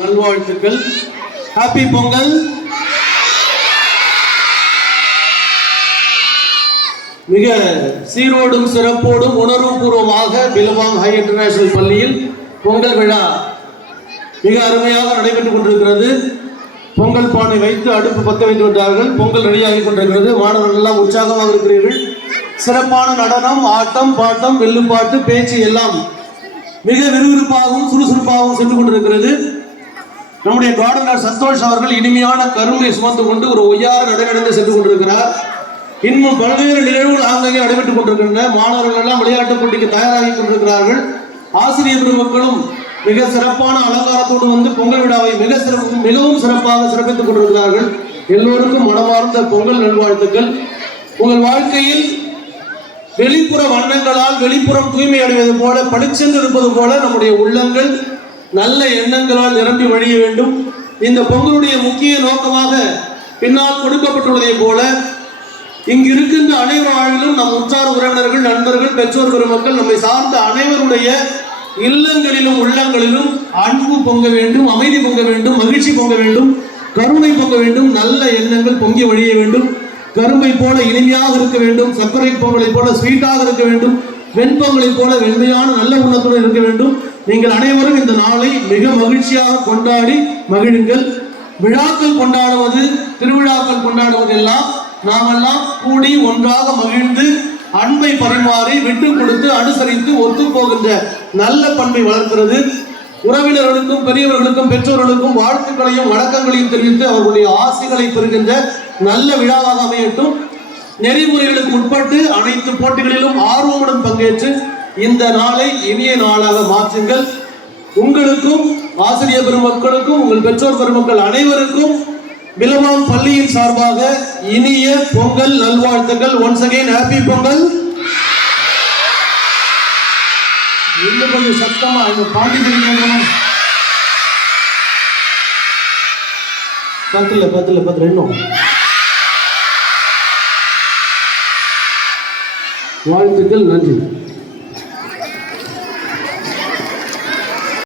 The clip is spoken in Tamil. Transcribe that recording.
நல்வாழ்த்துக்கள். ஹாப்பி பொங்கல். மிக சீரோடும் சிறப்போடும் உணர்வுபூர்வமாக பிலவாங் ஹை இன்டர்நேஷனல் பள்ளியில் பொங்கல் விழா மிக அருமையாக நடைபெற்றுக் கொண்டிருக்கிறது. பொங்கல் பானை வைத்து அடுப்பு பற்ற வைத்து விட்டார்கள். பொங்கல் ரெடியாகி கொண்டிருக்கிறது. மாணவர்கள் எல்லாம் உற்சாகமாக இருக்கிறீர்கள். சிறப்பான நடனம், ஆட்டம், பாட்டம், வெள்ளுப்பாட்டு, பேச்சு எல்லாம் மிக விறுவிறுப்பாகவும் சுறுசுறுப்பாகவும் சென்று கொண்டிருக்கிறது. நம்முடைய கார்டனர் சந்தோஷ் அவர்கள் இனிமையான கரும்பை சுமந்து கொண்டு ஒரு ஒய்யாறு நடைநடந்து சென்று கொண்டிருக்கிறார். இன்னும் பல்வேறு நிகழ்வுகள் ஆங்காங்கே நடைபெற்றுக் கொண்டிருக்கின்றன. மாணவர்கள் எல்லாம் விளையாட்டுப் போட்டிக்கு தயாராகி கொண்டிருக்கிறார்கள். ஆசிரியர் பெருமக்களும் மிக சிறப்பான அலங்காரத்தோடு வந்து பொங்கல் விழாவை மிகவும் சிறப்பாக சிறப்பித்துக் கொண்டிருக்கிறார்கள். எல்லோருக்கும் மனமார்ந்த பொங்கல் நல்வாழ்த்துக்கள். உங்கள் வாழ்க்கையில் வெளிப்புற வண்ணங்களால் வெளிப்புறம் தூய்மை அடைவது போல பளிச்சென்று இருப்பது போல நம்முடைய உள்ளங்கள் நல்ல எண்ணங்களால் நிரம்பி வழிய வேண்டும். இந்த பொங்கலுடைய முக்கிய நோக்கமாக பின்னால் கொடுக்கப்பட்டுள்ளதை போல இங்கு இருக்கின்ற அனைவர் வாழ்விலும் நம் உற்றார் உறவினர்கள், நண்பர்கள், பெற்றோர் பெருமக்கள், நம்மை சார்ந்த அனைவருடைய இல்லங்களிலும் உள்ளங்களிலும் அன்பு பொங்க வேண்டும், அமைதி பொங்க வேண்டும், மகிழ்ச்சி பொங்க வேண்டும், கருணை பொங்க வேண்டும், நல்ல எண்ணங்கள் பொங்கி வழிய வேண்டும். கரும்பை போல இனிமையாக இருக்க வேண்டும், சர்க்கரை பொங்கலை போல ஸ்வீட்டாக இருக்க வேண்டும், வெண்பொங்கலை போல வெண்மையான நல்ல உணத்துடன் இருக்க வேண்டும். நீங்கள் அனைவரும் இந்த நாளை மிக மகிழ்ச்சியாக கொண்டாடி மகிழுங்கள். விழாக்கள் கொண்டாடுவது, திருவிழாக்கள் கொண்டாடுவது எல்லாம் நாமெல்லாம் கூடி ஒன்றாக மகிழ்ந்து அன்பை பரிமாறி விட்டு கொடுத்து அனுசரித்து ஒத்து போகின்ற நல்ல பண்பை வளர்க்கிறது. உறவினர்களுக்கும் பெரியவர்களுக்கும் பெற்றோர்களுக்கும் வாழ்த்துக்களையும் வணக்கங்களையும் தெரிவித்து அவர்களுடைய ஆசைகளை பெறுகின்ற நல்ல விழாவாக அமையட்டும். நெறிமுறைகளுக்கு உட்பட்டு அனைத்து போட்டிகளிலும் ஆர்வமுடன் பங்கேற்று இந்த நாளை இனிய நாளாக மாற்றுங்கள். உங்களுக்கும் ஆசிரியர் பெருமக்களுக்கும் உங்கள் பெற்றோர் பெருமக்கள் அனைவருக்கும் பிலவாங் பள்ளியின் சார்பாக இனிய பொங்கல் நல்வாழ்த்துக்கள். Once again happy Pongal. இன்னும் கொஞ்சம் சத்தமா பாண்டி பத்துல ரெண்டும் வாழ்த்துக்கள். நன்றி.